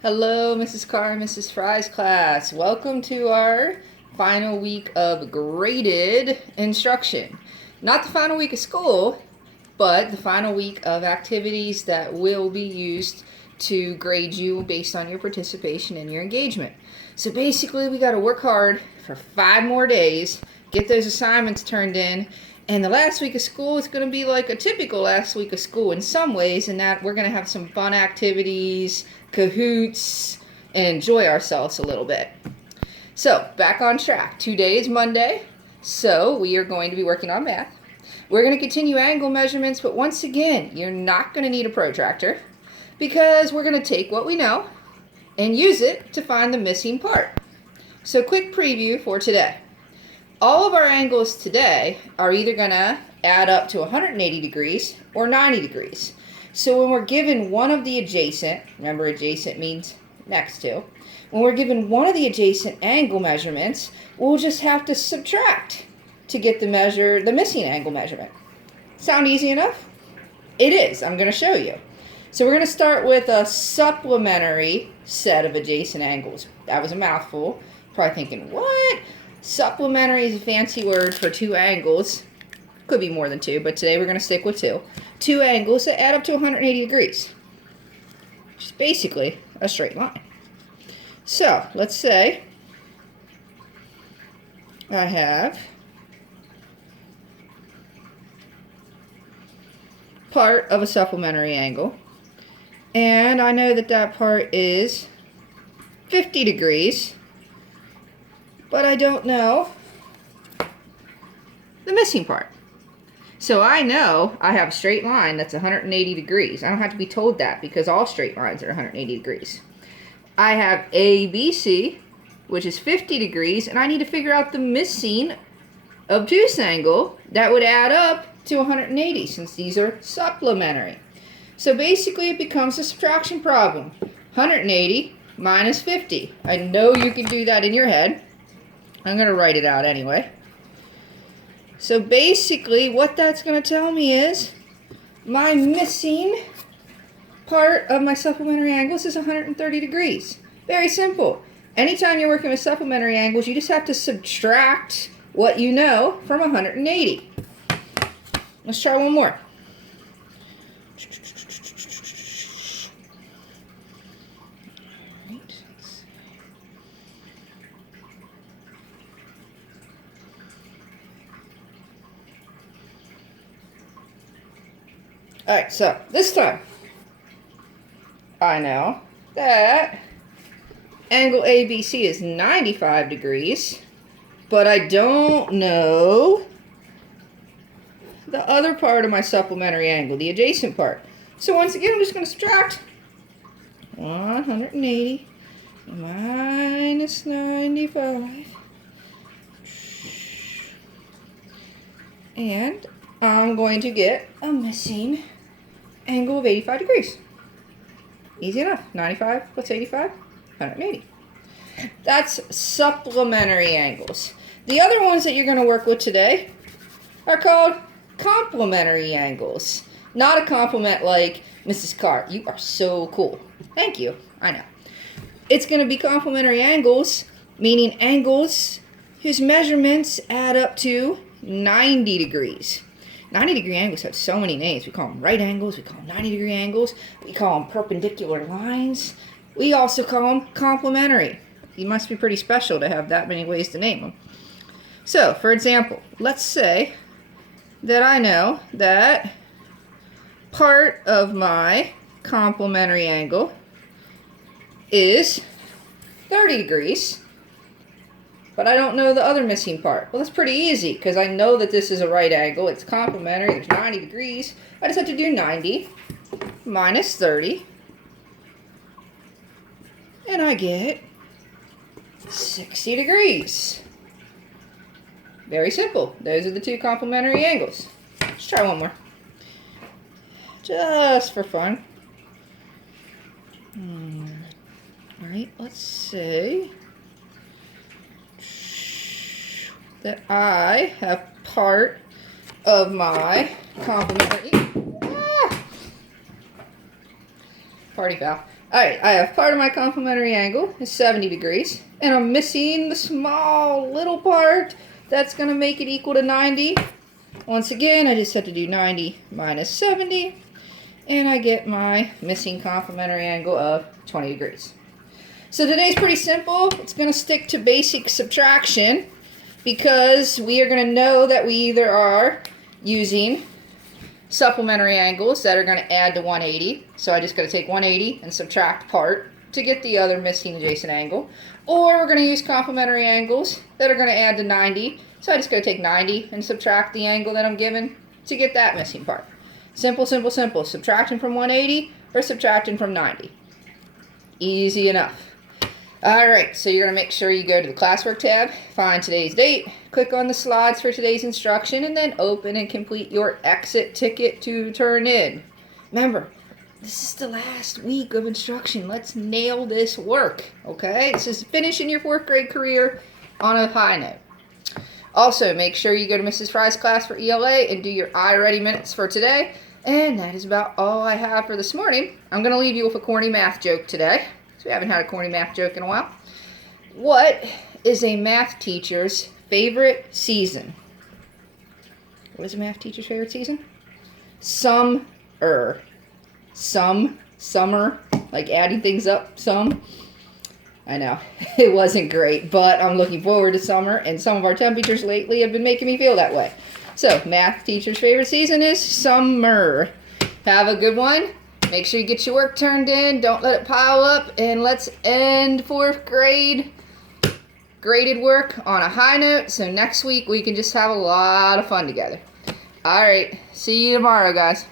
Hello, Mrs. Carr and Mrs. Fry's class. Welcome to our final week of graded instruction. Not the final week of school, but the final week of activities that will be used to grade you based on your participation and your engagement. So basically, we got to work hard for 5 more days, get those assignments turned in, and the last week of school is going to be like a typical last week of school in some ways, in that we're going to have some fun activities, cahoots, and enjoy ourselves a little bit. So, back on track. Today is Monday, so we are going to be working on math. We're going to continue angle measurements, but once again, you're not going to need a protractor because we're going to take what we know and use it to find the missing part. So, quick preview for today. All of our angles today are either going to add up to 180 degrees or 90 degrees. So when we're given one of the adjacent, remember adjacent means next to, when we're given one of the adjacent angle measurements, we'll just have to subtract to get the missing angle measurement. Sound easy enough? It is. I'm going to show you. So we're going to start with a supplementary set of adjacent angles. That was a mouthful. Probably thinking, what? Supplementary is a fancy word for 2 angles. Could be more than 2, but today we're going to stick with 2. 2 angles that add up to 180 degrees. Which is basically a straight line. So, let's say I have part of a supplementary angle, and I know that that part is 50 degrees, but I don't know the missing part. So I know I have a straight line that's 180 degrees. I don't have to be told that because all straight lines are 180 degrees. I have ABC, which is 50 degrees, and I need to figure out the missing obtuse angle that would add up to 180 since these are supplementary. So basically it becomes a subtraction problem. 180 minus 50. I know you can do that in your head. I'm going to write it out anyway. So basically what that's going to tell me is my missing part of my supplementary angles is 130 degrees. Very simple. Anytime you're working with supplementary angles, you just have to subtract what you know from 180. Let's try one more. Alright, so this time I know that angle ABC is 95 degrees, but I don't know the other part of my supplementary angle, the adjacent part. So once again, I'm just going to subtract 180 minus 95. And I'm going to get a missing angle of 85 degrees. Easy enough. 95 plus 85, 180. That's supplementary angles. The other ones that you're going to work with today are called complementary angles. Not a compliment like, Mrs. Carr, you are so cool. Thank you. I know. It's going to be complementary angles, meaning angles whose measurements add up to 90 degrees. 90-degree angles have so many names. We call them right angles. We call them 90-degree angles. We call them perpendicular lines. We also call them complementary. You must be pretty special to have that many ways to name them. So, for example, let's say that I know that part of my complementary angle is 30 degrees. But I don't know the other missing part. Well, that's pretty easy because I know that this is a right angle. It's complementary. There's 90 degrees. I just have to do 90 minus 30. And I get 60 degrees. Very simple. Those are the 2 complementary angles. Let's try one more. Just for fun. Alright, let's say that I have part of my complementary party foul. Alright, I have part of my complementary angle is 70 degrees, and I'm missing the small little part that's going to make it equal to 90. Once again, I just have to do 90 minus 70, and I get my missing complementary angle of 20 degrees. So today's pretty simple. It's going to stick to basic subtraction because we are going to know that we either are using supplementary angles that are going to add to 180. So I just got to take 180 and subtract part to get the other missing adjacent angle. Or we're going to use complementary angles that are going to add to 90. So I just got to take 90 and subtract the angle that I'm given to get that missing part. Simple, simple, simple. Subtracting from 180 or subtracting from 90. Easy enough. Alright, so you're going to make sure you go to the classwork tab, find today's date, click on the slides for today's instruction, and then open and complete your exit ticket to turn in. Remember, this is the last week of instruction. Let's nail this work, okay? This is finishing your 4th grade career on a high note. Also, make sure you go to Mrs. Fry's class for ELA and do your iReady minutes for today. And that is about all I have for this morning. I'm going to leave you with a corny math joke today. So we haven't had a corny math joke in a while. What is a math teacher's favorite season? What is a math teacher's favorite season? Summer. Summer. Like adding things up, some. I know, it wasn't great, but I'm looking forward to summer, and some of our temperatures lately have been making me feel that way. So, math teacher's favorite season is summer. Have a good one. Make sure you get your work turned in. Don't let it pile up. And let's end 4th grade graded work on a high note. So next week we can just have a lot of fun together. All right. See you tomorrow, guys.